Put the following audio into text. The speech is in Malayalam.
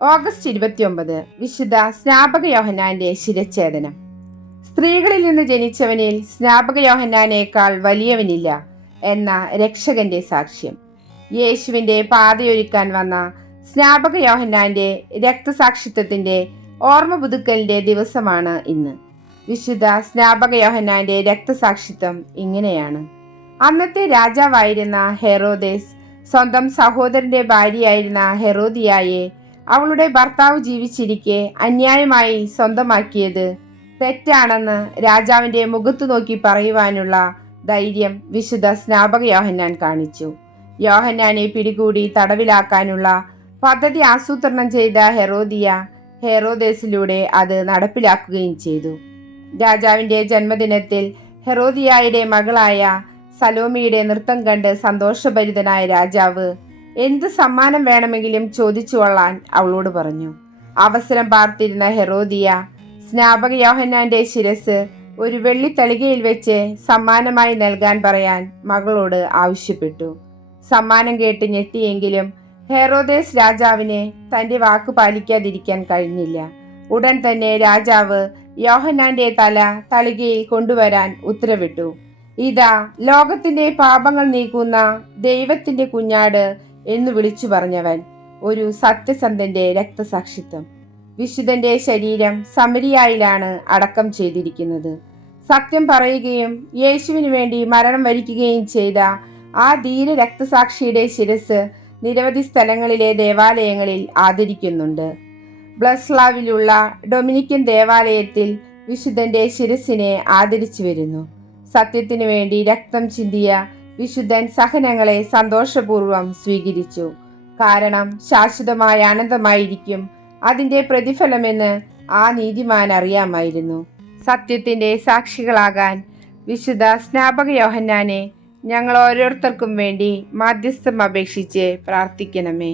ഓഗസ്റ്റ് 29 വിശുദ്ധ സ്നാപക യോഹന്നാന്റെ ശിരച്ഛേദനം. സ്ത്രീകളിൽ നിന്ന് ജനിച്ചവനിൽ സ്നാപക യോഹന്നാനേക്കാൾ വലിയവനില്ല എന്ന രക്ഷകന്റെ സാക്ഷ്യം. യേശുവിന്റെ പാതയൊരുക്കാൻ വന്ന സ്നാപക യോഹന്നാന്റെ രക്തസാക്ഷിത്വത്തിന്റെ ഓർമ്മ പുതുക്കലിന്റെ ദിവസമാണ് ഇന്ന്. വിശുദ്ധ സ്നാപക യോഹന്നാന്റെ രക്തസാക്ഷിത്വം ഇങ്ങനെയാണ്. അന്നത്തെ രാജാവായിരുന്ന ഹെറോദേസ് സ്വന്തം സഹോദരന്റെ ഭാര്യയായിരുന്ന ഹെറോദിയായെ അവളുടെ ഭർത്താവ് ജീവിച്ചിരിക്കെ അന്യായമായി സ്വന്തമാക്കിയത് തെറ്റാണെന്ന് രാജാവിന്റെ മുഖത്തു നോക്കി പറയുവാനുള്ള ധൈര്യം വിശുദ്ധ സ്നാപക യോഹന്നാൻ കാണിച്ചു. യോഹന്നാനെ പിടികൂടി തടവിലാക്കാനുള്ള പദ്ധതി ആസൂത്രണം ചെയ്ത ഹെറോദേസിലൂടെ അത് നടപ്പിലാക്കുകയും ചെയ്തു. രാജാവിന്റെ ജന്മദിനത്തിൽ ഹെറോദിയായുടെ മകളായ സലോമിയുടെ നൃത്തം കണ്ട് സന്തോഷഭരിതനായ രാജാവ് എന്ത് സമ്മാനം വേണമെങ്കിലും ചോദിച്ചു കൊള്ളാൻ അവളോട് പറഞ്ഞു. അവസരം പാർത്തിരുന്ന ഹെറോദിയ സ്നാപക യോഹന്നാന്റെ ശിരസ് ഒരു വെള്ളിത്തളികയിൽ വെച്ച് സമ്മാനമായി നൽകാൻ പറയാൻ മകളോട് ആവശ്യപ്പെട്ടു. സമ്മാനം കേട്ട് ഞെട്ടിയെങ്കിലും ഹെറോദേസ് രാജാവിന് തന്റെ വാക്ക് പാലിക്കാതിരിക്കാൻ കഴിഞ്ഞില്ല. ഉടൻ തന്നെ രാജാവ് യോഹന്നാന്റെ തല തളികയിൽ കൊണ്ടുവരാൻ ഉത്തരവിട്ടു. ഇതാ ലോകത്തിന്റെ പാപങ്ങൾ നീക്കുന്ന ദൈവത്തിന്റെ കുഞ്ഞാട് എന്ന് വിളിച്ചു പറഞ്ഞവൻ, ഒരു സത്യസന്ധന്റെ രക്തസാക്ഷിത്വം. വിശുദ്ധന്റെ ശരീരം സമരിയായിലാണ് അടക്കം ചെയ്തിരിക്കുന്നത്. സത്യം പറയുകയും യേശുവിനു വേണ്ടി മരണം വരിക്കുകയും ചെയ്ത ആ ധീര രക്തസാക്ഷിയുടെ ശിരസ് നിരവധി സ്ഥലങ്ങളിലെ ദേവാലയങ്ങളിൽ ആദരിക്കുന്നുണ്ട്. ബ്ലസ്ലാവിലുള്ള ഡൊമിനിക്കൻ ദേവാലയത്തിൽ വിശുദ്ധന്റെ ശിരസിനെ ആദരിച്ചു വരുന്നു. സത്യത്തിനു വേണ്ടി രക്തം ചിന്തിയ വിശുദ്ധൻ സഹനങ്ങളെ സന്തോഷപൂർവ്വം സ്വീകരിച്ചു. കാരണം ശാശ്വതമായ ആനന്ദമായിരിക്കും അതിന്റെ പ്രതിഫലമെന്ന് ആ നീതിമാൻ അറിയാമായിരുന്നു. സത്യത്തിന്റെ സാക്ഷികളാകാൻ വിശുദ്ധ സ്നാപക യോഹന്നാനെ ഞങ്ങൾ ഓരോരുത്തർക്കും വേണ്ടി മാധ്യസ്ഥം അപേക്ഷിച്ച് പ്രാർത്ഥിക്കണമേ.